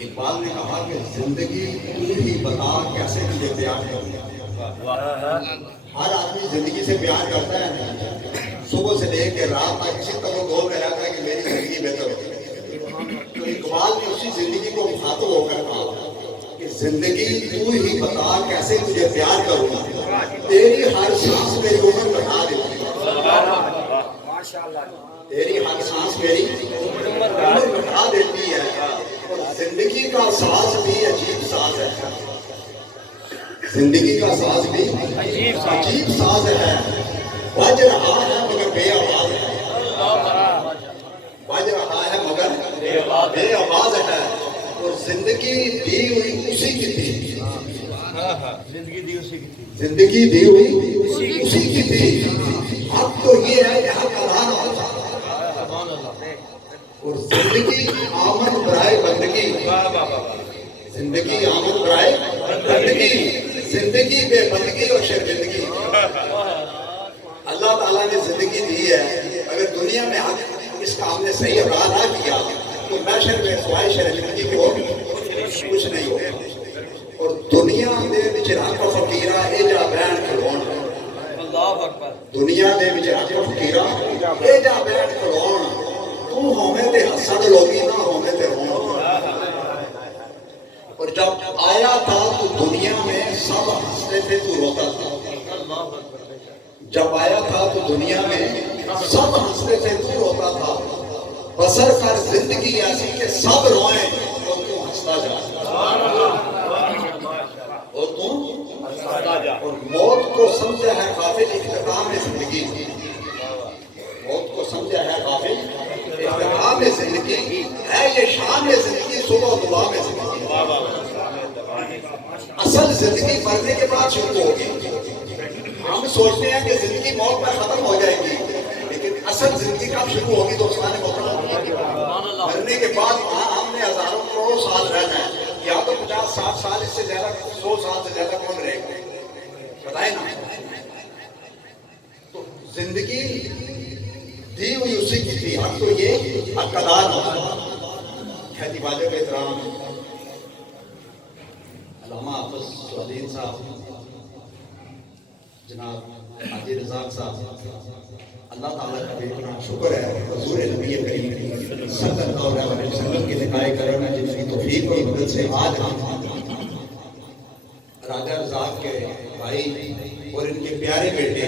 اقبال نے کہا کہ زندگی تو ہی بتا کیسے تجھے پیار کروں. ہر آدمی زندگی سے پیار کرتا ہے، صبح سے لے کے رات تک کسی طرح دور میں رہتا ہے کہ میری زندگی بہتر ہو. تو اقبال نے اسی زندگی کو مخاطب ہو کر کہا کہ زندگی تو ہی بتا کیسے تجھے پیار کروں، تیری ہر سانس میری عمر بڑھا دیتی ہے، تیری ہر سانس میری عمر بڑھا دیتی ہے. اور زندگی کا ساز بھی عجیب ساز ہے، زندگی کا ساز بھی عجیب ساز ہے. بج رہا ہے مگر بے آواز ہے، بج رہا ہے مگر بے آواز ہے. اور زندگی دی ہوئی اسی کی تھی، زندگی دی ہوئی اسی کی تھی. اب تو یہ ہے کہ حق ادا نہ ہوتا. اور زندگی آمد برائے بندگی، زندگی آمد برائے بندگی، زندگی بے بندگی اور شرمندگی. اللہ تعالیٰ نے زندگی دی ہے، اگر دنیا میں حق اس کا ہم نے صحیح ادا نہ کیا تو محشر میں سوائے شرمندگی کے اور کچھ نہیں ہو. اور دنیا دے وچ رکھ فقیرا اے جا بہن کھلون، دنیا دے وچ رکھ فقیرا اے جا بہن کھلون، تو ہومے تے حسد لوگی نہ ہومے تے رون. اور جب آیا تھا تو دنیا میں سب ہنستے تھے تو روتا تھا، جب آیا تھا تو دنیا میں سب ہنستے تھے تو روتا تھا. بسر کر زندگی ایسی کہ سب روئیں اور تو ہنستا جا، اور تو ہنستا جا. اور موت کو سمجھا ہے غافل اختتام زندگی، موت کو سمجھا ہے غافل اختتام زندگی ہے. یہ شان زندگی صبح و دعا میں زندگی، اصل زندگی مرنے کے بعد شروع ہوگی. ہم سوچتے ہیں کہ زندگی موت پر ختم ہو جائے گی، لیکن اصل زندگی کب شروع ہوگی؟ دوستان محترم، مرنے کے بعد وہاں ہم نے ہزاروں کروڑوں سال رہنا ہے، یا تو 50-60 سال، اس سے زیادہ 100 سال سے زیادہ کون رہے گا بتائیں نا. تو زندگی دی ہوئی اسی کی تھی، اب تو یہ حق ادا نہ ہوتا. کھیتی والے کے احترام علامہ حافظ سعدین صاحب، جناب حاجی رزاق صاحب، اللہ تعالیٰ کا بہت شکر ہے حضور نبی کریم صلی اللہ علیہ وسلم کے لقائے کرم ہے، جن کی توفیق اور مدد سے آج ہم راجہ رزاق کے بھائی اور ان کے پیارے بیٹے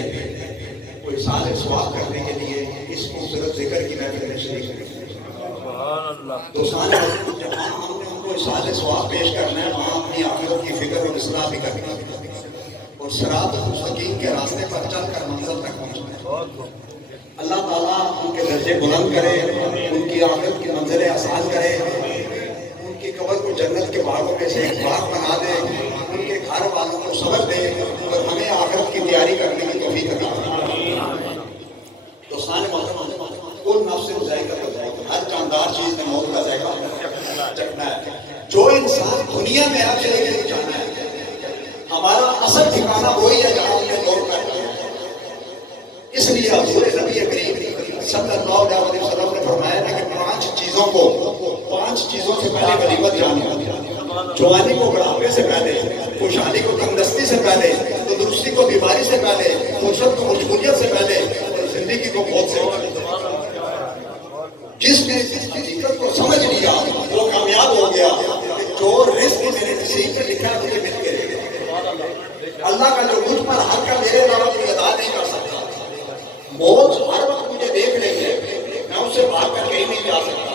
کو احسان ثواب کرنے کے لیے اس خوبصورت ذکر کی محفل میں شریک ہوئے. دوستان جہاں ہم نے ان کو احسان ثواب پیش کرنا ہے، وہاں اپنی آخرت کی فکر اور اصلاح بھی کرنی ہے، اور صراط مستقیم کے راستے پر چل کر منزل تک پہنچنا ہے. اللہ تعالیٰ ان کے درجے بلند کرے، ان کی آخرت کی منزلیں آسان کرے، ان کی قبر کو جنت کے باغوں میں سے ایک باغ بنا دے، ان کے گھر والوں کو صبر دے، اور ہمیں آخرت کی تیاری کرنے کی توفیق عطا فرمائے. دوستان محترم، کل نفس ذائقہ کا ذائقہ، ہر جاندار چیز میں موت کا ذائقہ چکھنا ہے. جو انسان دنیا میں اب چلے کے جانا ہے، ہمارا اصل ٹھکانہ وہی ہے جہاں ہم نے دور کر دیا. اس لیے حضور نبی کریم صلی اللہ علیہ وسلم نے فرمایا نا کہ 5 چیزوں سے پہلے غنیمت جانو. جوانی کو بڑھاپے سے پہلے، خوشحالی کو تندرستی سے پہلے، تندرستی کو بیماری سے پہلے، فرصت کو مشغولیت سے پہلے، اور زندگی کو موت سے پہلے. جس نے اس حقیقت کو سمجھ لیا وہ کامیاب ہو گیا. جو رزق میرے نصیب میں لکھا ہے مجھے مل گئے. اللہ کا جو مجھ پر حق ہے میرے علاوہ کوئی ادا نہیں کر سکتا. موت ہر وقت مجھے دیکھ رہی ہے، میں اس سے بھاگ کر کہیں نہیں جا سکتا.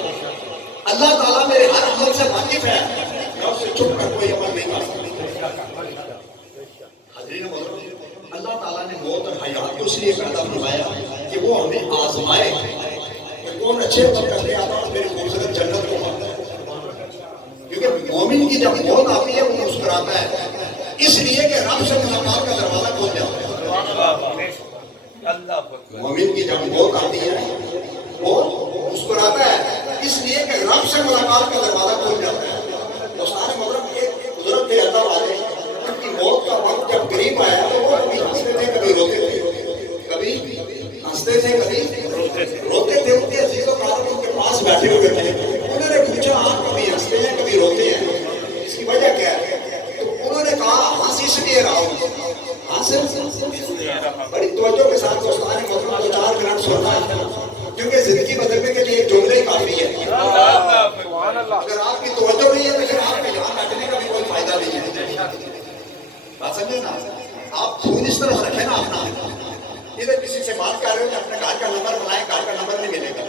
اللہ تعالیٰ میرے ہر عمل سے واقف ہے، میں اس سے چھپ کر کوئی عمل نہیں کر سکتا. حضرین محترم، اللہ تعالیٰ نے موت اور حیات کو اس لیے پیدا فرمایا کہ وہ ہمیں آزمائے کہ کون اچھے عمل کرنے آتا اور میری خوبصورت جنت کو پاتا ہے. کیونکہ مومن کی جب موت آتی ہے وہ مسکراتا ہے، اس لیے کہ رب سے ملاقات کا دروازہ کھول جاتا ہے. مومن کی جب موت آتی ہے وہ مسکراتا ہے، اس لیے کہ رب سے ملاقات کا دروازہ کھول جاتا ہے. دوستان محترم، ایک بزرگ تھے اللہ والے، ان کی موت کا وقت جب قریب آیا تو وہ کبھی ہنستے تھے کبھی روتے تھے، کبھی ہنستے ہنستے تھے کبھی روتے تھے. ان کے عزیز و اقارب ان کے پاس بیٹھے ہوئے تھے. انہوں نے پوچھا آپ کبھی ہنستے ہیں کبھی روتے ہیں, اس کی وجہ کیا ہے؟ تو انہوں نے کہا ہنس اس لیے رہا ہوں. بڑی توجہ کے ساتھ دوستان محترم 2-4 منٹ سننا ہے, کیونکہ زندگی بدلنے کے لیے ایک جملہ ہی کافی ہے. اگر آپ کی توجہ نہیں ہے تو پھر آپ کے یہاں بیٹھنے کا بھی کوئی فائدہ نہیں ہے. بات سمجھے نا, آپ فون اس طرح رکھیں نا اپنا, ادھر کسی سے بات کر رہے ہو کہ اپنے گھر کا نمبر بنائیں, گھر کا نمبر نہیں ملے گا.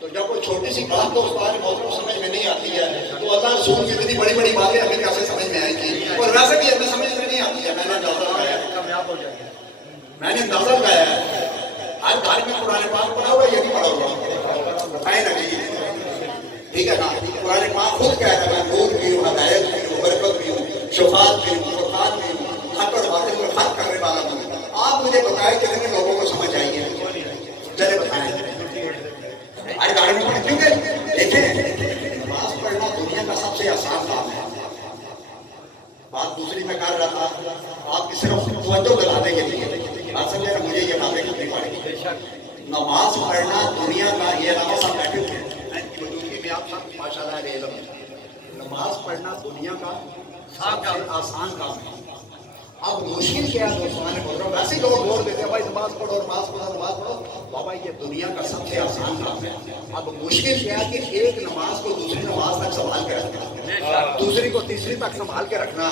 تو جب کوئی چھوٹی سی بات تو استاد محترم سمجھ میں نہیں آتی ہے تو اللہ رسول کی اتنی بڑی بڑی باتیں ہمیں کیسے سمجھ میں آئیں گی, اور ویسے بھی ہمیں سمجھ میں نہیں آتی ہے. میں نے اندازہ لگایا ہے ہر گھر میں قرآن پاک پڑھا ہوا یا نہیں پڑھا ہوا, بتائیں نا جی. ٹھیک ہے نا, قرآن پاک خود کہتا ہے میں نور بھی ہوں, ہدایت بھی ہوں, برکت بھی ہوں, شفاعت بھی ہوں, فرقان بھی ہوں, حق اور باطل میں فرق کرنے والا ہوں. آپ مجھے بتائیں کتنے لوگوں کو سمجھ آئی ہے؟ چلے بتائیں. ہر گھر میں پڑھیں, کیونکہ دیکھیں نماز پڑھنا دنیا کا سب سے آسان کام ہے. بات دوسری میں کر رہا تھا آپ کی صرف توجہ دلانے کے لیے, بات سمجھے نا, مجھے یہ باتیں کرنی پڑے گی. نماز پڑھنا دنیا کا, یہ علامہ صاحب بیٹھے ہوئے ہیں موجودگی میں, آپ سب ماشاء اللہ علم ہے, نماز پڑھنا دنیا کا سب سے آسان کام ہے. اب مشکل کیا ہے دوستان محترم, ویسے لوگ زور دیتے ہیں بھائی نماز پڑھو نماز پڑھو نماز پڑھو. بابا یہ دنیا کا سب سے آسان کام ہے. اب مشکل کیا ہے کہ ایک نماز کو دوسری نماز تک سنبھال کے رکھنا, دوسری کو تیسری تک سنبھال کے رکھنا,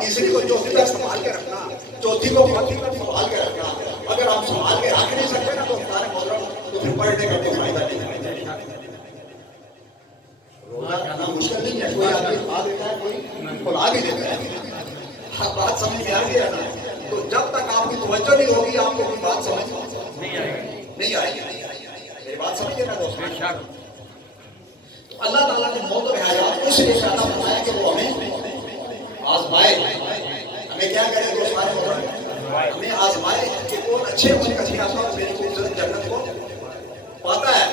تیسری کو چوتھی تک سنبھال کے رکھنا, چوتھی کو پانچویں تک سنبھال کے رکھنا. اگر ہم سنبھال کے رکھ نہیں سکتے نا دوستان محترم تو پھر پڑھنے کا کوئی فائدہ نہیں ہے. روزہ کرنا مشکل نہیں ہے, کوئی آدمی کھا دیتا ہے, کوئی بھلا بھی دیتا ہے. بات سمجھ میں آ گیا نا, تو جب تک آپ کی توجہ نہیں ہوگی آپ کو کوئی بات سمجھ نہیں آئے گی. میری بات سمجھے نا دوستان, تو اللہ تعالیٰ نے موت اور حیات اس لیے پیدا بنایا کہ وہ ہمیں آزمائے. ہمیں کیا کرے دوستان, ہمیں آزمائے کہ کون اچھے ملک اچھی آسمان اور میری خوبصورت جنت کو پاتا ہے.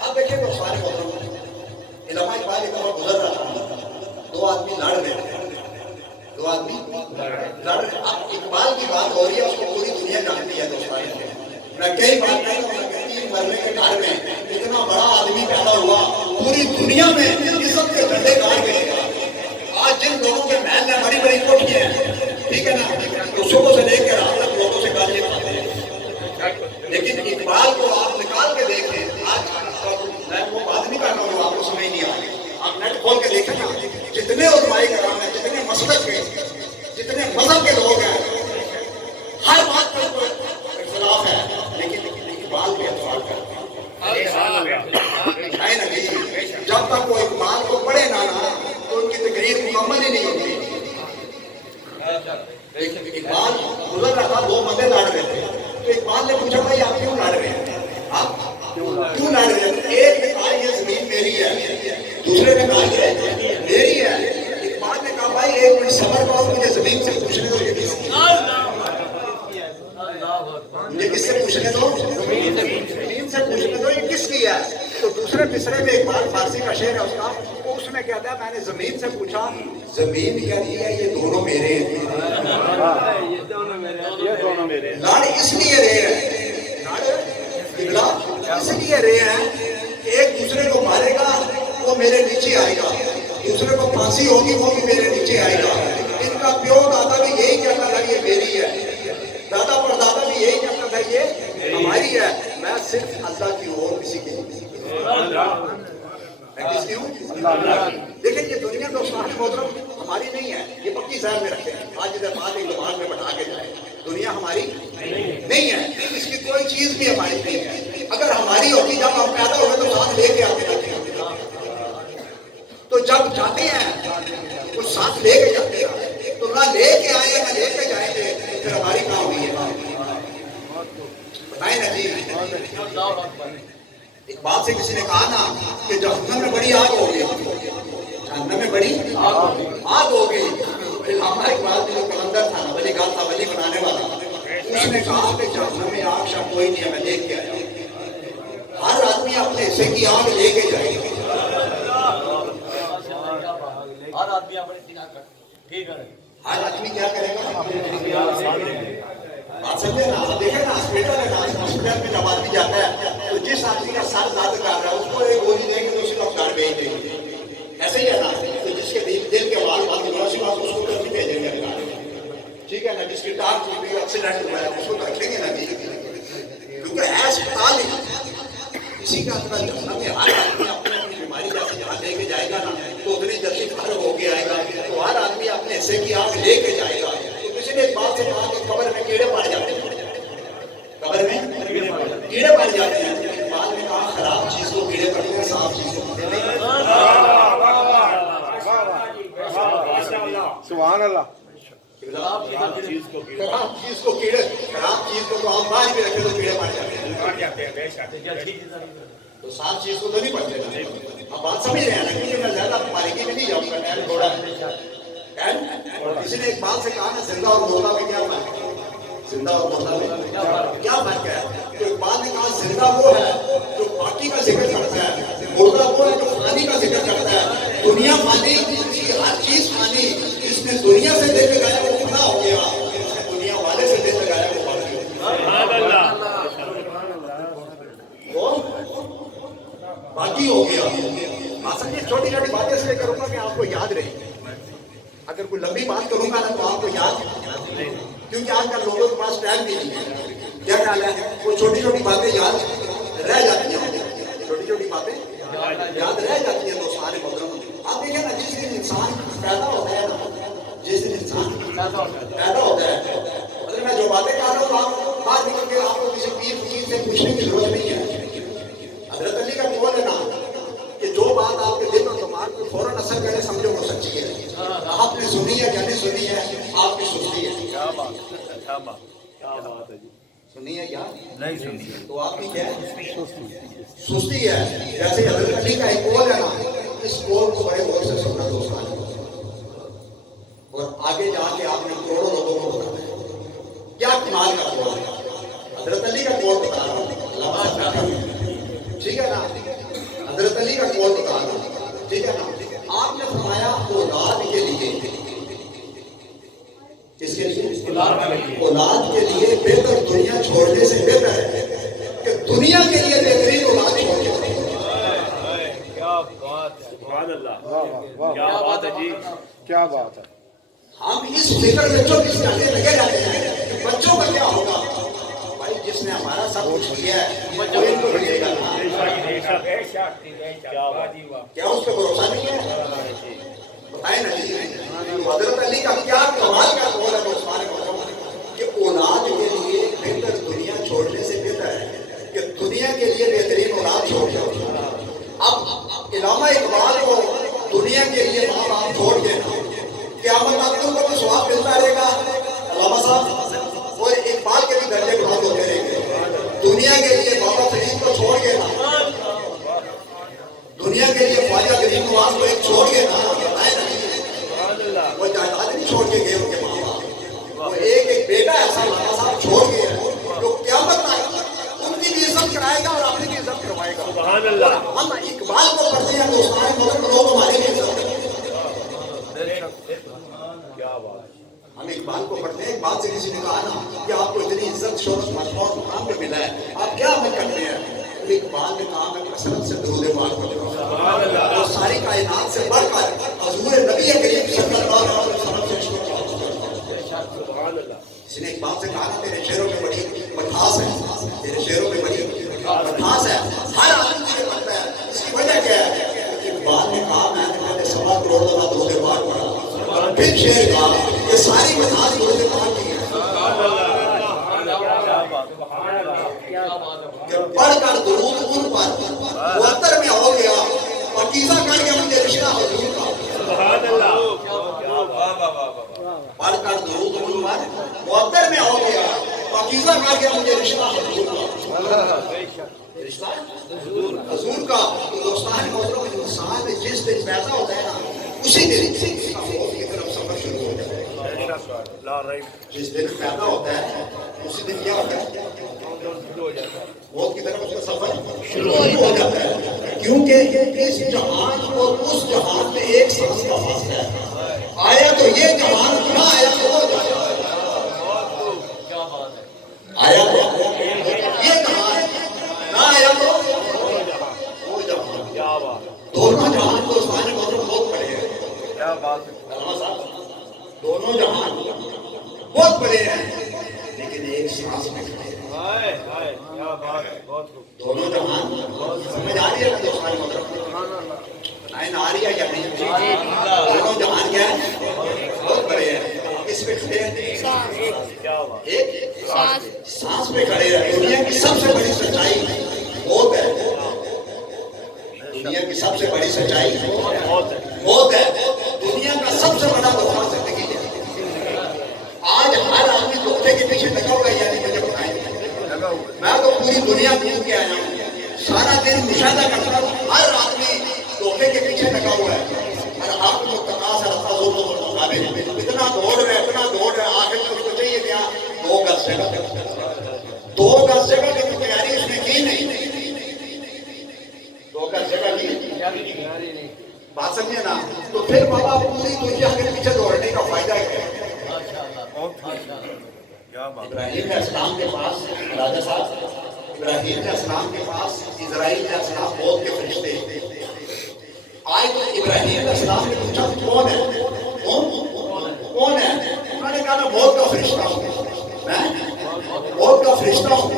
اب دیکھیں دوستان محترم, علماء اقبال ایک دفعہ گزر رہا تھا, 2 آدمی لڑ رہے تھے, 2 آدمی لڑ رہے. اب اقبال کی بات ہو رہی ہے, اس کو پوری دنیا جانتی ہے دوستان. میں کئی بات نہیں ہوں, 3 مرنے کے گھر میں اتنا بڑا آدمی پیدا ہوا, پوری دنیا میں عزت کے جھنڈے گاڑ گئے. آج جن لوگوں کے محل میں بڑی بڑی کوٹھیاں ہیں, ٹھیک ہے نا, تو صبح سے لے کے رات تک لوگوں سے گالیاں کھاتے ہیں. لیکن اقبال کو آپ نکال کے دیکھیں, آج میں وہ بات نہیں کر رہا ہوں آپ کو سمجھ نہیں آ رہی, آپ نیٹ کھول کے دیکھیں نا, جتنے علماء کرام ہیں, جتنے مسلک کے, جتنے مذہب کے لوگ ہیں, ہر بات پر کوئی اختلاف ہے, لیکن اقبال پہ اتفاق کرتے ہیں نا. جب تک وہ اقبال کو پڑھے نہ تو ان کی تقریر مکمل ہی نہیں ہوتی. اقبال گزر رہا تھا, 2 بندے لڑ رہے تھے, تو اقبال نے پوچھا بھائی آپ کیوں لڑ رہے ہیں, آپ کیوں لڑ رہے ہیں؟ ایک نے کہا یہ زمین میری ہے, دوسرے نے کہا یہ میری ہے. اقبال نے کہا بھائی ایک منٹ صبر کرو, مجھے زمین سے پوچھنے دو یہ کس کی ہے, مجھے کس سے پوچھنے دو, زمین سے پوچھنے دو یہ کس کی ہے. تو دوسرے تیسرے میں اقبال فارسی کا شعر ہے اس کا, اس میں کہتا ہے میں نے زمین سے پوچھا, زمین کہتی ہے یہ دونوں میرے ہیں. لڑ اس لیے رہے ہیں, اس لیے رہے ہیں کہ ایک دوسرے کو مارے گا وہ میرے نیچے آئے گا, دوسرے کو پھانسی ہوگی وہ بھی میرے نیچے آئے گا. ان کا پیو دادا بھی یہی کہتا تھا یہ میری ہے, دادا پر دادا بھی یہی کہتا تھا یہ ہماری ہے. میں صرف اللہ کی ہوں, کسی کی نہیں. میں کس کی ہوں, دیکھیں یہ دنیا دوستان محترم ہماری نہیں ہے, یہ پکی ذہن میں رکھتے ہیں. آج ادھر بات ایک دماغ میں بٹھا کے جائے, دنیا ہماری نہیں ہے, اس کی کوئی چیز بھی ہماری نہیں ہے. اگر ہماری ہوتی جب ہم پیدا ہوئے تو ساتھ لے کے آتے ہیں, تو جب جاتے ہیں کچھ ساتھ لے کے جاتے ہیں, تو نہ لے کے آئے نہ لے کے جائیں گے, پھر ہماری کہاں ہوئی ہے, بتائیں نا جی. ایک بات سے کسی نے کہا نا کہ جہنم میں بڑی آگ ہو گئی, جہنم میں بڑی آگ ہو گئی. پھر ہمارا ایک بات جو کلندر تھا نا, ولی گاتا ولی بنانے والا, اس نے کہا کہ جہنم میں آگ شاید کوئی نہیں ہے, میں دیکھ کے آیا. ہر آدمی اپنے حصے کی آگ لے کے جائے گا. ہر آدمی کیا کرے گا, بات سمجھے نا. دیکھیں نا ہاسپٹل ہے نا, ہاسپٹل میں جب آدمی جاتا ہے تو جس آدمی کا سر درد کر رہا ہے اس کو ایک گولی دیں گے تو اس کو گھر بھیج دیں گے. ایسے ہی ہے نا, تو جس کے دل کے بال بند ہوا اس کو کبھی بھیجیں گے گھر. ٹھیک ہے نا, جس کی ٹانگ ٹوٹ گئی ایکسیڈنٹ ہوا ہے اس کو رکھیں گے نا جی, کیونکہ ہے اسپتال ہی. اسی کا اپنا جمنا میں ہر آدمی اپنی اپنی بیماری جیسے جہاں لے کے جائے گا نا تو اتنی جلدی فرق ہو کے آئے گا. تو ہر آدمی اپنے حصے کی آنکھ لے کے جائے گا. تو کسی نے ایک بات سے کہا کہ قبر میں کیڑے پڑ جاتے ہیں, قبر میں کیڑے پڑ جاتے ہیں. بعد میں کہا خراب چیز کو کیڑے پڑتے ہیں, صاف چیز کو پڑتے نہیں. سبحان اللہ. خراب چیز کو کیڑے, خراب چیز کو تو آپ باہر بھی رکھے تو کیڑے پڑ جاتے ہیں. تو صاف چیز کو تو نہیں پڑتے نا. آپ بات سمجھ رہے ہیں نا, کیونکہ میں زیادہ باریکی میں نہیں جاؤں گا. ٹائم تھوڑا ہے. کسی نے ایک بات سے کہا نا زندہ اور مردہ میں کیا فرق ہے, زندہ اور مردہ میں کیا فرق ہے. تو ایک بات نے کہا زندہ وہ ہے جو باقی کا ذکر کرتا ہے, مردہ وہ ہے جو فانی کا ذکر کرتا ہے. دنیا فانی, ہر چیز فانی. جس نے دنیا سے دل لگایا وہ فنا ہو گیا, جس نے دنیا والے سے دل لگایا وہ باقی ہو گیا. باقی ہو گیا. اصل یہ چھوٹی چھوٹی باتیں اس لیے کروں گا کہ آپ کو یاد رہے. اگر کوئی لمبی بات کروں گا نا تو آپ کو یاد, کیونکہ آج کل لوگوں کے پاس ٹائم بھی نہیں ہے. کیا خیال ہے, وہ چھوٹی چھوٹی باتیں یاد رہ جاتی ہیں, چھوٹی چھوٹی باتیں یاد رہ جاتی ہیں. تو سارے محترم آپ دیکھیں نا, جس دن انسان پیدا ہوتا ہے نا, جس دن انسان پیدا ہوتا ہے, مطلب میں جو باتیں کہہ رہا ہوں آپ باہر نکل کے آپ کو کسی پیر فقیر سے پوچھنے کی ضرورت نہیں ہے. حضرت علی کا قول ہے نا کہ جو بات آپ کے دل اور دماغ کو فوراً اثر کرے سمجھو وہ سچی ہے. آپ نے سنی ہے یا نہیں سنی ہے, آپ کی سستی ہے. کیا بات ہے جی. سنی ہے یا نہیں سنی تو آپ کی کیا ہے, سستی ہے. جیسے حضرت علی کا ایک قول ہے نا, اس قول کو بڑے غور سے سننا دوستان, اور آگے جا کے آپ نے کروڑوں لوگوں کو بتانا ہے. کیا کمال کا قول ہے, حضرت علی کا قول بتا رہا ہوں, لمحہ بیٹھا ہوں, ٹھیک ہے نا. حضرت علی کا قول بتا رہا ہوں, ٹھیک ہے نا. آپ نے فرمایا اولاد کے لیے, کس کے لیے, اولاد کے لیے بہتر دنیا چھوڑنے سے بہتر ہے کہ دنیا کے لیے بہترین اولاد چھوڑ کے. کیا بات ہے, سبحان اللہ. کیا بات ہے جی, کیا بات ہے. ہم اس فکر میں جو کس آگے لگے رہتے ہیں کہ بچوں کا کیا ہوگا. بھائی جس نے ہمارا سب کچھ کیا ہے وہ ان کو ملے گا نا. کیا اس پہ بھروسہ نہیں ہے, بتائیں نا جی. حضرت علی کا کیا کمال کا قول ہے دوستان کہ اولاد کے لیے بہتر دنیا چھوڑنے سے بہتر ہے کہ دنیا کے لیے بہترین اولاد چھوڑ جاؤ. اب علامہ اقبال کو دنیا کے لیے ماں باپ چھوڑ دینا, قیامت تک ان کو تو ثواب ملتا رہے گا علامہ صاحب, اور اقبال کے بھی درجے بلند ہوتے رہیں گے. دنیا کے لیے بابا فرید کو چھوڑ کے نا, دنیا کے لیے خواجہ غریب نواز کو ایک چھوڑ کے نا, وہ جائیداد نہیں چھوڑ کے گئے ان کے ماں باپ, وہ ایک ایک بیٹا ایسا علامہ صاحب چھوڑ گئے جو قیامت تک ان کی بھی عزت کرائے گا اور اپنی بھی عزت کروائے گا. سبحان اللہ. ہم اقبال کو پڑھتے ہیں دوستان, مگر لوگ ہماری بھی عزت کرتے ہیں. کیا بات. ہم اقبال کو پڑھتے ہیں. ایک بات سے کسی نے کہا نا کہ آپ کو اتنی عزت شہرت مقام مقام پہ ملا ہے, آپ کیا عمل کرتے ہیں. اقبال نے کہا میں کثرت سے درود پاک پڑھتا ہوں, اور ساری کائنات سے بڑھ کر حضور نبی کریم صلی اللہ علیہ وسلم سے عشق کرتا ہوں. کسی نے اقبال سے کہا نا تیرے شعروں میں بڑی مٹھاس ہے, تیرے شعروں میں بڑی مٹھاس ہے, ہر آدمی تجھے پڑھتا ہے. اس کی وجہ کیا ہے. اقبال نے کہا میں نے پہلے 1.25 کروڑ دفعہ درود پاک پڑھا, پھر شعر کہا یہ ساری مٹھاس درود پاک کی ہے. پڑھ کر درود ان پر معطر میں ہو گیا, پاکیزہ کر کے مجھے رشتہ حضور کا. پڑھ کر درود ان پر معطر میں ہو گیا, پاکیزہ کر کے مجھے رشتہ حضور کا. رشتہ حضور کا. دوستان محترم, انسان جس دن پیدا ہوتا ہے نا اسی دن موت کی طرف سفر شروع ہو جاتا ہے. جس دن پیدا ہوتا ہے اسی دن کیا ہوتا ہے, موت کی طرف اس کا سفر شروع ہو جاتا ہے. کیونکہ اس جہان اور اس جہان میں ایک سانس کا فاصلہ ہے. آیا تو یہ جہان, نہ آیا تو وہ جہان. بات ہے علامہ صاحب دونوں جہان بہت بڑے ہیں لیکن ایک سانس میں کھڑے ہیں. ہائے ہائے کیا بات ہے بہت خوب دونوں جہان سمجھ آ رہی ہے کہ دوستان محترم سبحان اللہ لائن آ رہی ہے یا نہیں؟ جی جی دونوں جہان کیا ہے بہت بڑے ہیں. کس پہ کھڑے ہیں؟ کیا بات ایک سانس پہ کھڑے ہیں. دنیا کی سب سے بڑی سچائی موت ہے. دنیا کی سب سے بڑی سچائی بہت ہے موت ہے. دنیا کا سب سے بڑا دھوکہ زندگی ہے. آج ہر آدمی دھوکے کے پیچھے لگا ہوا ہے. یعنی مجھے بتائیں میں تو پوری دنیا گھوم کے آیا ہوں. سارا دن مشاہدہ کرتا ہوں ہر آدمی دھوکے کے پیچھے لگا ہوا ہے. اور آپ کو تقاضا رکھا زور تو مقابلے اتنا دوڑ رہے آخر میں اس کو چاہیے کیا 2 گز جگہ 2 گز جگہ کی تیاری اس نے کی نہیں. 2 گز جگہ کی بات سمجھے نا. تو پھر بابا پوری دنیا کے پیچھے دوڑنے کا فائدہ کیا ہے؟ ابراہیم علیہ السلام کے پاس راجہ صاحب ابراہیم علیہ السلام کے پاس اسرائیل علیہ السلام موت کے فرشتے آئے. تو ابراہیم علیہ السلام نے پوچھا کون ہے کون ہے؟ انہوں نے کہا میں موت کا فرشتہ ہوں. میں موت کا فرشتہ ہوں.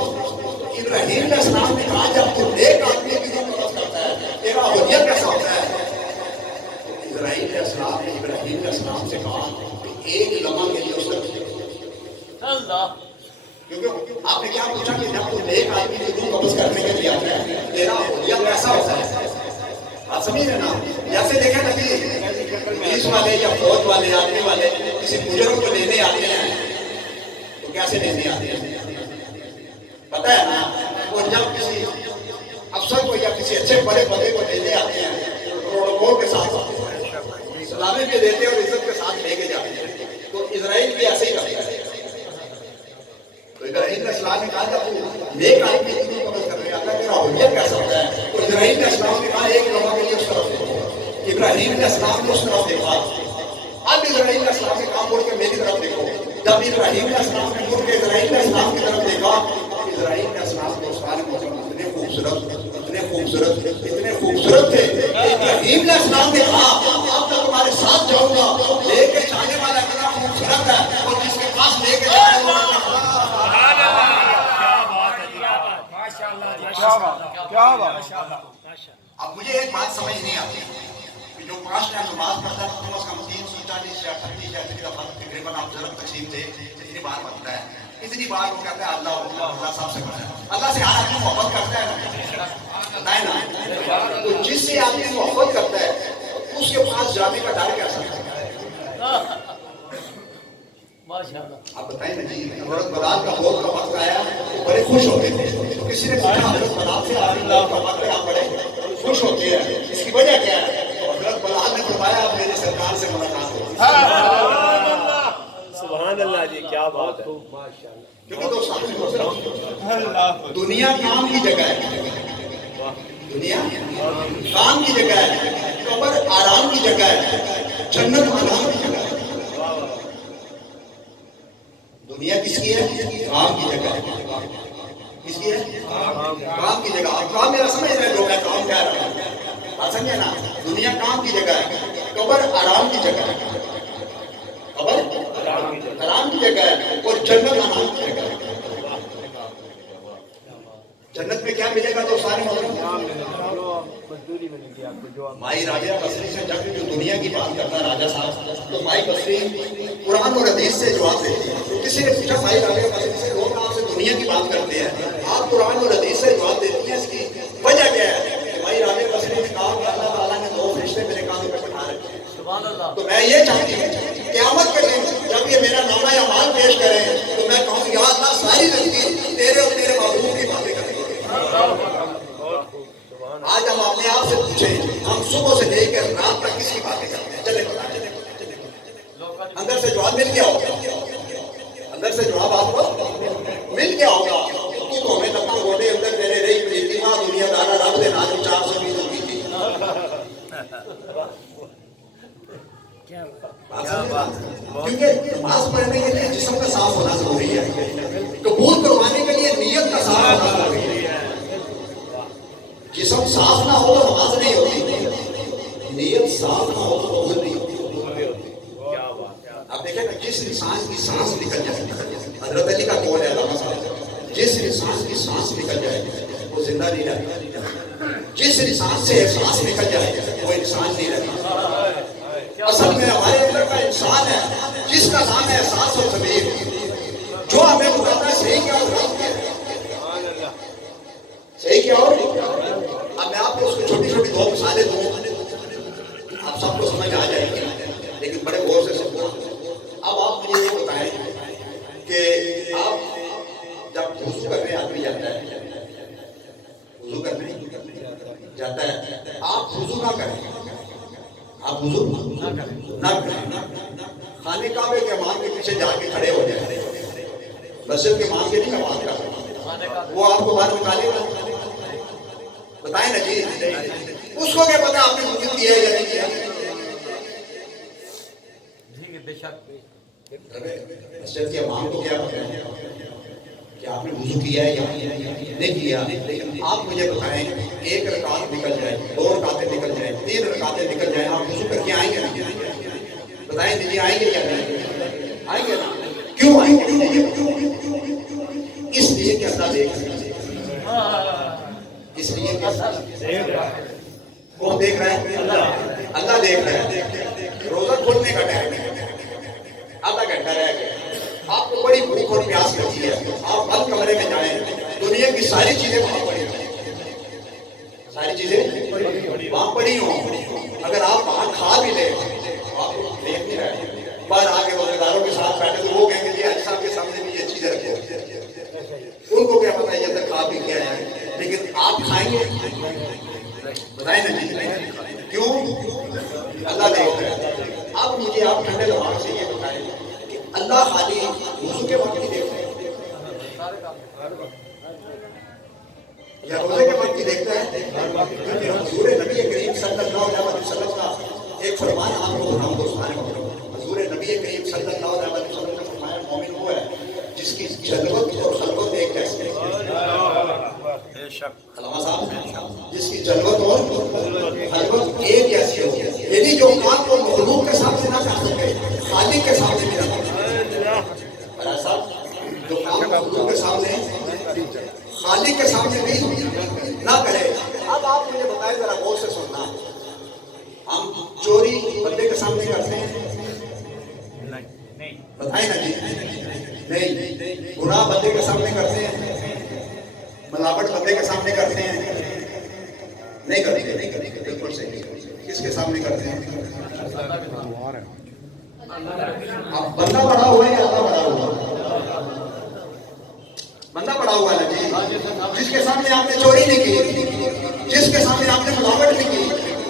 ابراہیم علیہ السلام نے کہا جب تو نیک آدمی کی روح قبض کرتا ہے تیرا حریت کیسا ہوتا ہے؟ اسرائیل علیہ السلام نے ابراہیم علیہ السلام سے کہا کہ ایک لمحہ کے لیے اس کا کیونکہ آپ نے کیا پوچھا کہ جب تو نیک آدمی کی روح قبض کرنے کے لیے آتا ہے تیرا حریت کیسا ہوتا ہے؟ آپ سمجھ رہے نا. جیسے دیکھیں نا کہ پولیس والے یا فوج والے آرمی والے کسی مجرم کو لینے آتے ہیں تو کیسے لینے آتے ہیں پتہ ہے نا. وہ جب کسی افسر کو یا کسی اچھے بڑے بندے کو لینے آتے ہیں پروٹوکول کے ساتھ سلامی بھی دیتے ہیں اور عزت کے ساتھ لے کے جاتے ہیں. تو اسرائیل بھی ایسے ہی کرتا ہے. تو ابراہیم علیہ السلام نے کہا جب تو نیک آدمی کی روح قبض کرنے آتا ہے تیرا حریت کیسا ہوتا ہے؟ تو اسرائیل علیہ السلام نے کہا ایک لمحہ کے لیے اس طرف دیکھو. ابراہیم علیہ السلام نے اس طرف دیکھا. اب ابراہیم علیہ السلام نے کہا مڑ کے میری طرف دیکھو. جب ابراہیم علیہ السلام نے مڑ کے اسرائیل علیہ السلام کی طرف دیکھا اسرائیل علیہ السلام کے عثمان محترم اتنے خوبصورت تھے. ابراہیم علیہ السلام نے کہا اب میں تمہارے ساتھ جاؤں گا. لے کے جانے والا اتنا خوبصورت ہے اور جس کے پاس لے کے جانے والا اب مجھے ایک بات سمجھ نہیں آتی کہ جو 5 ٹائم نماز پڑھتا ہے کم از کم 340 یا 38 یا اتنی دفعہ تقریباً آپ ضرور تقسیم دے جتنی بار پڑھتا ہے اتنی بار وہ کہتا ہے اللہ صاحب سے پڑھتا ہے. اللہ سے ہر آدمی محبت کرتا ہے نا. تو جس سے آدمی محبت کرتا ہے اس کے پاس جانے کا ڈر کیسا ہے؟ آپ بتائیں نا جی. حضرت بلال کا موت کا وقت آیا تو بڑے خوش ہوتے تھے. تو کسی نے پوچھا حضرت بلال سے اللہ کا وقت آپ بڑے خوش ہوتے ہیں اس کی وجہ کیا ہے؟ تو حضرت بلال نے فرمایا اب میری سرکار سے ملاقات ہوگی. سبحان اللہ جی کیا بات ہے. کیونکہ دوستان دنیا کام کی جگہ ہے. دنیا کام کی جگہ ہے. قبر آرام کی جگہ ہے. جنت آرام کی جگہ ہے. دنیا کس کی ہے؟ کام کی جگہ ہے. کس کی ہے؟ کام کی جگہ. آپ کام میرا سمجھ رہے جو میں کام کہہ رہا ہوں بات سمجھے نا. دنیا کام کی جگہ ہے. قبر آرام کی جگہ ہے. قبر آرام کی جگہ ہے اور جنت آرام کی جگہ ہے. جنت میں کیا ملے گا تو سارے مائی راجہ بصری سے جب جو دنیا کی بات کرتا ہے راجہ صاحب تو مائی بصری قرآن اور حدیث سے جواب دیتی ہے. تو کسی نے پوچھا مائی راجہ بصری سے لوگ آپ سے دنیا کی بات کرتے ہیں آپ قرآن اور حدیث سے جواب دیتی ہیں اس کی وجہ کیا ہے؟ مائی راجہ بصری نے کہا کہ اللہ تعالیٰ نے 2 فرشتے میرے کانوں پہ بٹھا رکھے ہیں. تو میں یہ چاہتی ہوں قیامت کے دن جب یہ میرا نامہ اعمال پیش کریں تو میں کہوں یا اللہ ساری زندگی تیرے اور تیرے محبوب کی باتیں کریں. آج ہم اپنے آپ سے پوچھیں ہم صبح سے لے کر رات تک کس کی باتیں کرتے ہیں؟ چلے اندر سے جواب مل گیا ہوگا. اندر سے جواب آپ کو مل گیا ہوگا. تو ہمیں لگتا گوٹے اندر میرے رہی پریتی ماں دنیا دارا رب دے نام 420 ہوگی تھی. کیونکہ نماز پڑھنے کے لیے جسم کا صاف ہونا ضروری ہے. قبول کروانے کے لیے نیت کا صاف ہونا ضروری ہے. جسم صاف نہ ہو تو نماز نہیں ہوتی. نیت صاف نہ ہو تو قبول نہیں ہوتی. جس انسان کی سانس نکل جائے، حضرت علی کا قول ہے علامہ صاحب، جس انسان کی سانس نکل جائے وہ زندہ نہیں رہتا، جس انسان سے احساس نکل جائے وہ انسان نہیں رہتا۔ اصل میں ہمارے اندر کا انسان ہے جس کا نام ہے احساس اور ضمیر، جو ہمیں بتاتا ہے صحیح کیا اور غلط کیا ہے، صحیح کیا اور اب میں آپ کو اس کو چھوٹی چھوٹی دو مثالیں دوں، آپ سب کو سمجھ آ جائے گی، لیکن بڑے غور سے سننا۔ اب آپ مجھے یہ بتائیں کہ آپ جب وضو کرنے آدمی جاتا ہے، وضو کرنے جاتا ہے، آپ وضو نہ کریں، آپ وضو نہ کریں، خانے کعبے کے امام کے پیچھے جا کے کھڑے ہو جائیں، مسجد کے امام کے نہیں نماز کا، وہ آپ کو باہر نکالے گا، بتائیں نا جی، اس کو کیا پتا آپ نے وضو کیا ہے یا نہیں کیا؟ مسجد کے امام کو کیا پتا ہے کہ آپ نے وضو کیا ہے یا نہیں کیا؟ لیکن آپ مجھے بتائیں ایک رکعت نکل جائے، دو رکعتیں نکل جائیں، تین رکعتیں نکل جائیں، آپ وضو کر کے آئیں گے نا؟ بتائیں جی آئیں گے یا نہیں آئیں گے نا؟ کیوں آئیں گے؟ اس لیے کہ اللہ دیکھ رہا ہے، اس لیے کہ کون دیکھ رہا ہے؟ اللہ دیکھ رہا ہے۔ روزہ کھولنے کا ٹائم ہے، آدھا گھنٹہ رہ گیا، آپ کو بڑی بھوک اور پیاس لگی ہے، آپ بند کمرے میں جائیں، دنیا کی ساری چیزیں وہاں پڑی ہیں، ساری چیزیں وہاں پڑی ہوں، اگر آپ وہاں کھا بھی لیں آپ کو دیکھ نہیں رہے، باہر آ کے روزے داروں کے ساتھ بیٹھے تو وہ کہیں گے جی حاجی صاحب کے سامنے بھی یہ چیزیں رکھو، ان کو کیا پتا یہ تک کھا پی کے آئے ہیں، لیکن آپ کھائیں گے؟ بتائیں نا جی، کیوں؟ اللہ دیکھ رہا ہے۔ اب مجھے آپ ٹھنڈے دماغ سے یہ بتائیں کہ اللہ خالی وضو کے وقت ہی دیکھتا ہے یا روزے کے وقت ہی دیکھتا ہے؟ کیونکہ حضور نبی کریم صلی اللہ علیہ وسلم کا ایک فرمان آپ کو بتاؤں دوستان محترم، حضور نبی کریم صلی اللہ علیہ وسلم کا فرمان مومن وہ ہے جس کی جلوت اور خلوت ایک جیسی ہے۔ علامہ صاحب، جس کی جلوت اور خلوت ایک جیسی ہو، یعنی جو کام کو مخلوق کے سامنے نہ کر سکے خالق کے سامنے بھی نہ کر سکے، صاحب جو کام مخلوق کے سامنے خالق کے سامنے بھی نہ کرے۔ اب آپ مجھے بتائیں ذرا غور سے سننا، ہم چوری بندے کے سامنے کرتے ہیں؟ بتائیں نا جی، نہیں۔ گناہ بندے کے سامنے کرتے ہیں؟ ملاوٹ بندے کے سامنے کرتے ہیں؟ نہیں کریں گے، نہیں کریں گے، بالکل صحیح۔ کس کے سامنے کرتے ہیں؟ اب بندہ بڑا ہوا ہے یا اللہ بڑا ہوا ہے؟ بندہ بڑا ہوا ہے نا جی، جس کے سامنے آپ نے چوری نہیں کی، جس کے سامنے آپ نے ملاوٹ نہیں کی،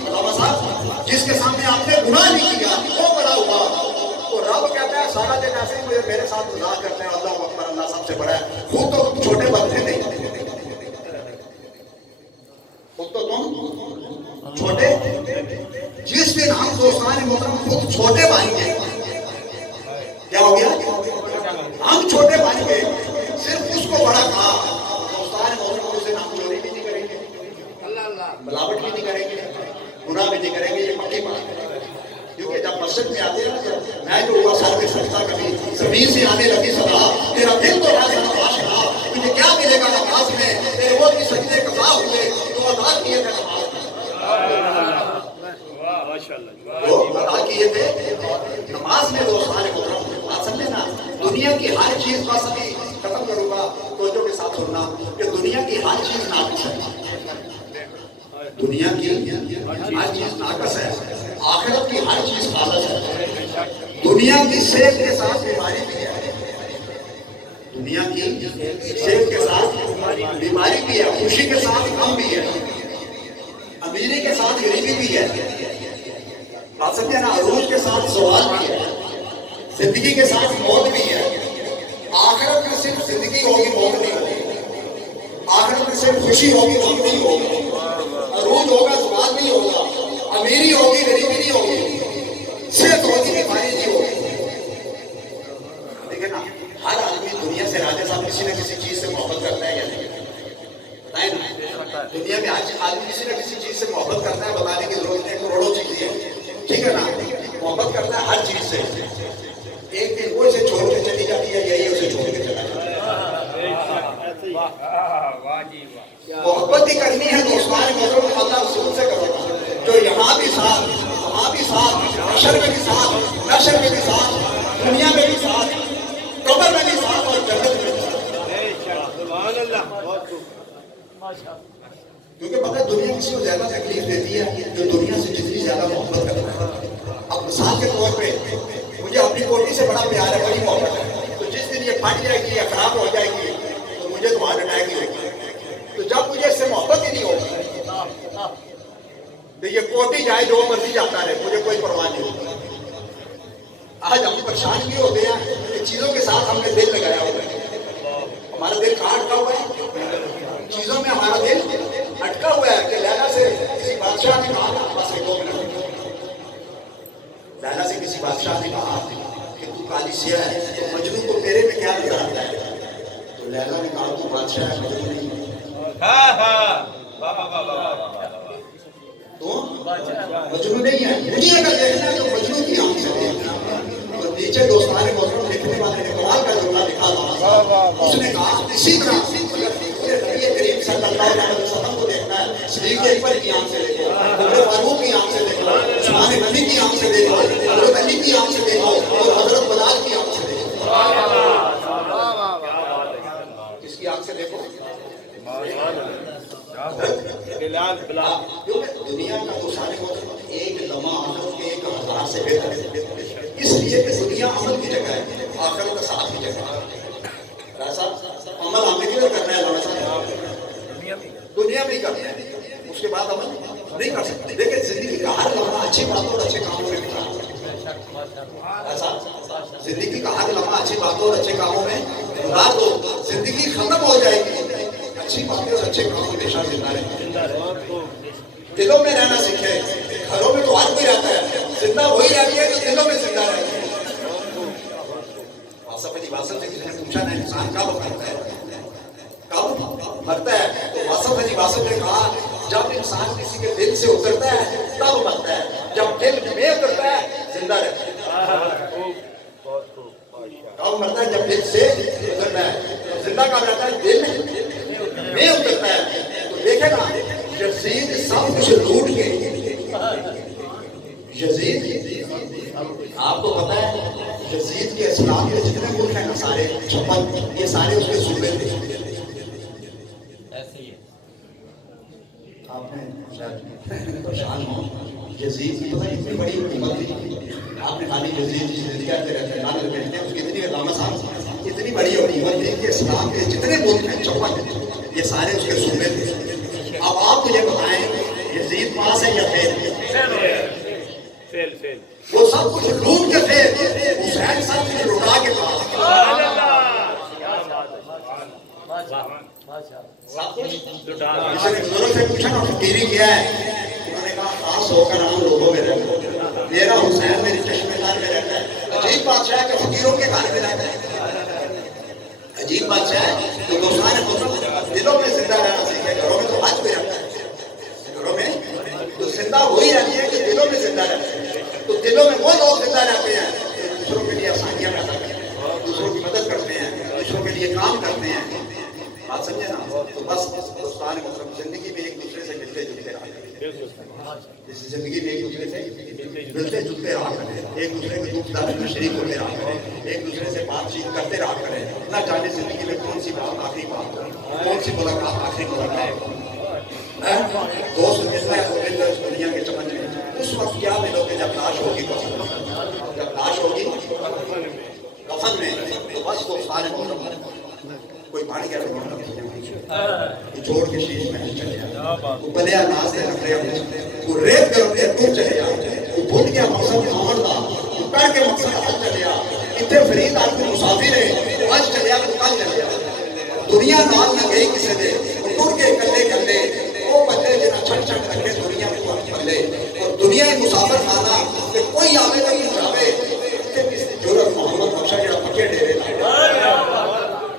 علامہ صاحب جس کے سامنے آپ نے گناہ نہیں کیا، وہ بڑا ہوا۔ تو رب کہتا ہے سارا دن ایسے ہی میرے ساتھ گناہ کرتے ہیں، اللہ اکبر، اللہ سب سے بڑا ہے، خود تو تم چھوٹے بنتے نہیں، خود تو تم چھوٹے، جس دن ہم دوستان محترم خود چھوٹے بن گئے، کیا ہو گیا؟ ہم چھوٹے بن گئے، صرف اس کو بڑا کہا، دوستان محترم اس دن ہم چوری بھی نہیں کریں گے، ملاوٹ بھی نہیں کریں گے، گناہ بھی نہیں کریں گے، یہ پکی بات ہے۔ کیونکہ جب مسجد میں آتے ہیں میں جو ہوا سر کے سجدہ کبھی زمین سے آنے لگی صدا، میرا دل تو راز نماز تھا، مجھے کیا ملے گا نماز میں، میرے وہ بھی سجدے قضا ہوئے تو ادا کیے تھے نماز میں، وہ ادا کیے تھے نماز میں۔ دوستان محترم بات سمجھے نا، دنیا کی ہر چیز بس ابھی ختم کروں گا توجہ کے ساتھ سننا کہ دنیا کی ہر چیز ناقص ہے، دنیا کی ہر چیز ناقص ہے، آخرت کی ہر چیز خالص ہے۔ دنیا کی صحت کے ساتھ بیماری بھی ہے، دنیا کی صحت کے ساتھ بیماری بھی ہے، خوشی کے ساتھ غم بھی ہے، امیری کے ساتھ غریبی بھی ہے، بات سمجھے نا، عروج کے ساتھ زوال بھی ہے، زندگی کے ساتھ موت بھی ہے۔ آخرت میں صرف زندگی ہوگی، موت نہیں ہوگی، آخرت میں صرف خوشی ہوگی، غم نہیں ہوگا، عروج ہوگا، زوال نہیں ہوگا، امیری ہوگی، غریبی نہیں ہوگی، صحت ہوگی، بیماری نہیں ہوگی۔ دیکھیں نا، ہر آدمی دنیا سے راجہ صاحب کسی نہ کسی چیز سے محبت کرتا ہے یا نہیں؟ بتائیں نا، دنیا میں آج آدمی کسی نہ کسی چیز سے محبت کرتا ہے، بتانے کی ضرورت ہے، کروڑوں چیزیں، ٹھیک ہے نا، محبت کرتا ہے ہر چیز سے۔ ایک دن وہ اسے چھوڑ کے چلی جاتی ہے، یہی اسے چھوڑ کے چلا جاتا ہے۔ محبت ہی کرنی ہے تو عثمان محترم اللہ رسول سے کرو، جو یہاں بھی ساتھ، وہاں بھی ساتھ، حشر میں بھی ساتھ، نشر میں بھی ساتھ، دنیا میں بھی ساتھ، قبر میں بھی ساتھ اور جنت میں بھی ساتھ۔ سبحان اللہ، بہت خوب۔ کیونکہ پتہ ہے دنیا کسی کو زیادہ تکلیف دیتی ہے جو دنیا سے جتنی زیادہ محبت کرتا ہے۔ اب مثال کے طور پہ مجھے اپنی کوٹی سے بڑا پیار ہے، بڑی محبت ہے، تو جس دن یہ پھٹ جائے گی یا خراب ہو جائے گی تو مجھے تو ہارٹ اٹیک ہی ہوگی۔ تو جب مجھے اس سے محبت ہی نہیں ہوگی تو یہ کوٹی جائے جو مرضی جاتا رہے، مجھے کوئی پرواہ نہیں ہوگی۔ آج ہم پریشان بھی ہوتے ہیں کہ چیزوں کے ساتھ ہم نے دل لگایا ہوا ہے، ہمارا دل کہاں اٹکا ہوا ہے؟ چیزوں میں ہمارا دل اٹکا ہوا ہے کہ لیلا سے کسی بادشاہ نے کہا، بس 2 منٹ، لیلا سے کسی بادشاہ نے کہا کہ تو کالی سیاہ ہے تو مجنون کو تیرے میں کیا نظر آتا ہے؟ تو لیلا نے کہا تو بادشاہ ہے، مجنون نہیں ہے۔ تو مجنون نہیں ہے، مجھے اگر دیکھنا ہے تو مجنون کی آنکھ سے دیکھنا ہے۔ اور نیچے دوستان محترم لکھنے والے نے کمال کا جملہ لکھا تھا، اس نے کہا اسی طرح اگر پورے نبی کریم صلی اللہ علیہ وسلم کو دیکھنا ہے، صدیق اکبر کی آنکھ سے دیکھو، عمر فاروق کی آنکھ سے دیکھو، عثمان غنی کی آنکھ سے دیکھو، حضرت علی کی آنکھ سے دیکھو اور حضرت بلال کی آنکھ سے دیکھو۔ کس کی آنکھ سے دیکھو؟ بلال، بلال۔ کیونکہ دنیا کا تو سارے کو ایک لمحہ آخرت کے 1000 سے بہتر ہے، اس لیے کہ دنیا عمل کی جگہ ہے، آخرت کا ساتھ کی جگہ ہے۔ ایسا عمل ہمیں کیوں کرنا ہے؟ دنیا میں ہی کرنا ہے، اس کے بعد عمل نہیں کر سکتے۔ لیکن زندگی کا ہر لمحہ اچھی باتوں اور اچھے کاموں میں گزار، ایسا زندگی کا ہر لمحہ اچھی باتوں اور اچھے کاموں میں گزار دو، زندگی ختم ہو جائے گی، اچھی باتیں اور اچھے کام ہمیشہ زندہ رہیں۔ دلوں میں رہنا سیکھے، گھروں میں تو ہر کوئی رہتا ہے، زندہ وہی رہتی ہے جو دلوں میں زندہ رہتی ہے۔ واصف علی واصف سے کسی نے پوچھا نا انسان کب مرتا ہے، کب مرتا ہے؟ تو واصف علی واصف نے کہا جب انسان کسی کے دل سے اترتا ہے تب مرتا ہے، جب دل میں اترتا ہے زندہ رہتا ہے۔ کب مرتا ہے؟ جب دل سے اترتا ہے۔ زندہ کب رہتا ہے؟ دل میں اترتا ہے۔ تو دیکھے نا یزید سب کچھ لوٹ کے، یزید آپ کو پتا ہے یزید کے اسلام کے جتنے ملک ہیں نا سارے 56 یہ سارے اس کے صوبے تھے۔ آپ نے شاید پریشان ہو، یزید کی پتہ اتنی بڑی حکومت تھی، آپ نے خالی یزید کی زندگی کرتے رہتے ہیں، بیٹھتے ہیں، اس کی اتنی علامہ صاحب اتنی بڑی حکومت تھی کہ اسلام کے جتنے ملک ہیں 56 یہ سارے اس کے صوبے تھے۔ اب آپ مجھے بتائیں یزید پاس ہے یا فیل؟ وہ سب کچھ لوٹ کے فیل، حسین سب کچھ لٹا کے پاس، سب کچھ لٹا۔ کسی نے بزرگ سے پوچھا نا فقیری کیا ہے، انہوں نے کہا خاص ہو کر عام لوگوں میں رہتا ہے، میرا حسین میری چشمے دار میں رہتا ہے۔ عجیب بادشاہ ہے کہ فقیروں کے گھر میں رہتا ہے، عجیب بادشاہ ہے تو دوستان دلوں میں زندہ رہنا سیکھے۔ گھروں میں تو آج بھی رہتا ہے، گھروں میں تو زندہ وہی رہتی ہے کہ دلوں میں زندہ رہتے ہیں۔ تو دلوں میں وہ لوگ زندہ رہتے ہیں جو دوسروں کے لیے آسانیاں پیدا کرتے ہیں، دوسروں کی مدد کرتے ہیں، دوسروں کے لیے کام کرتے ہیں۔ بات سمجھے نا؟ تو بس دوستان محترم زندگی میں ایک دوسرے سے ملتے جلتے رہا کریں، اس زندگی میں ایک دوسرے سے ملتے جلتے رہا کریں، ایک دوسرے کے دکھ درد میں شریک ہوتے رہا کریں، ایک دوسرے سے بات چیت کرتے رہا کریں۔ نہ جانے زندگی میں کون سی بات آخری بات ہو، کون سی ملاقات آخری ملاقات ہو۔ دوست ملتا ہے تو ملتا ہے اس دنیا کے چمن میں، اس وقت کیا ملو گے جب لاش ہوگی، جب لاش ہوگی کفن میں، تو بس وہ سارے کوئی بڑھ گیا تو چھوڑ کے شیش میں چلے جا، وہ بلیا ناز دے رکھے، وہ ریت کرتے دور چلے جا، وہ بھول گیا مقصد آمن تھا، وہ کر کے مقصد حل چلے جا۔ اتنے فرید آدمی مسافر ہے، آج چلے جا تو کل چلے جا، دنیا نال نہ گئی کسی دے، وہ ٹر کے کلے کلے وہ بندے جنہیں چھٹ چھٹ رکھے دنیا میں کوئی پلے، اور دنیا ایک مسافر خانہ کہ کوئی آوے تو نہیں جاوے کہ کسی جرت محمد بخشا جڑا پکے ڈیرے لائے،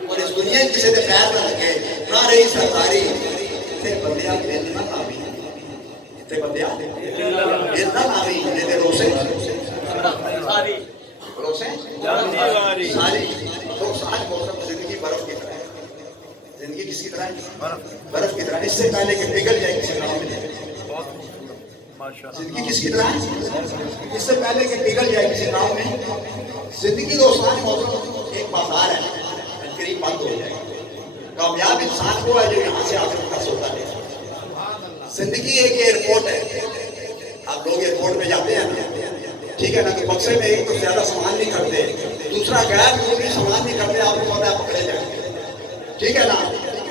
اور اس دنیا کسی دے پیر نہ لگے نہ رہی سرکاری۔ اتنے بندے آپ دل نہ نامی، اتنے بندے آپ دل نہ نامی، جنہیں روسے بھروسے جانتی ساری دوستان محترم زندگی برف کی طرح ہے. زندگی کس کی طرح ہے؟ برف کی طرح. اس سے پہلے کہ پگھل جائے کسی نام میں زندگی کس کی طرح ہے؟ اس سے پہلے کہ پگھل جائے کسی نام میں زندگی دوستان محترم ایک بازار ہے قریب بند ہو جائے. کامیاب انسان وہ ہے جو یہاں سے آخر کا سودا لے. زندگی ایک ایئرپورٹ ہے. آپ لوگ ایئرپورٹ پہ جاتے ہیں نا, ٹھیک ہے نا, تو بکسے میں ایک تو زیادہ سامان نہیں کرتے, دوسرا غیر ضروری سامان نہیں کرتے, آپ کو پتہ ہے پکڑے جائیں گے, ٹھیک ہے نا.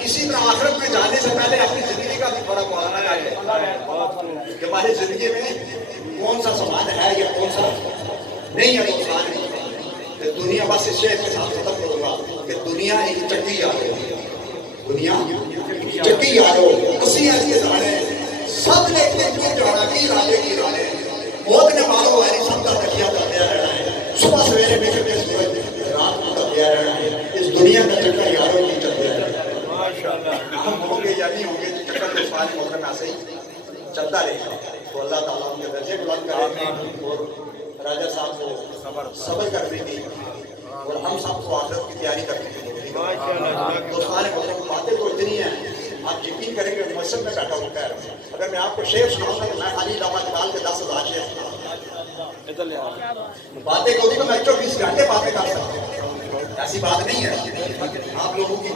اسی طرح آخرت میں جانے سے پہلے اپنی زندگی کا بھی تھوڑا معائنہ کریں کہ ہماری زندگی میں کون سا سامان ہے یا کون سا نہیں ہے. دوستان کہ دنیا, بس اس شعر کے ساتھ ختم کروں گا کہ دنیا ایک چکی یارو, دنیا چکی یارو اسی کے دانے سب نے جانا کی راجے کی رانے موت نے مارو ہے سب کا تکیہ کرتے رہنا ہے. صبح سویرے بکر کے سورج رات کو کرتے رہنا ہے. اس دنیا کا چکر یاروں کی چلتے رہنا ہے. ہم ہوں گے یا نہیں ہوں گے تو چکر تو سارے موقع میں ایسے ہی چلتا رہے گا. تو اللہ تعالیٰ ان کے درجے بلند کرے اور راجہ صاحب کو صبر کرنے کی اور ہم سب کو آخرت کی تیاری کرنے کی. دوستان محترم باتیں تو اتنی ہیں, آپ یقین کریں گے مسجد میں بیٹھا ہوتا ہے. اگر میں آپ کو شعر سناؤں گا تو میں خالی علامہ اقبال کے 10,000 شعر سناؤں گا. باتیں کو بھی تو میں 24 گھنٹے باتیں کر سکتا ہوں, ایسی بات نہیں ہے. آپ لوگوں کی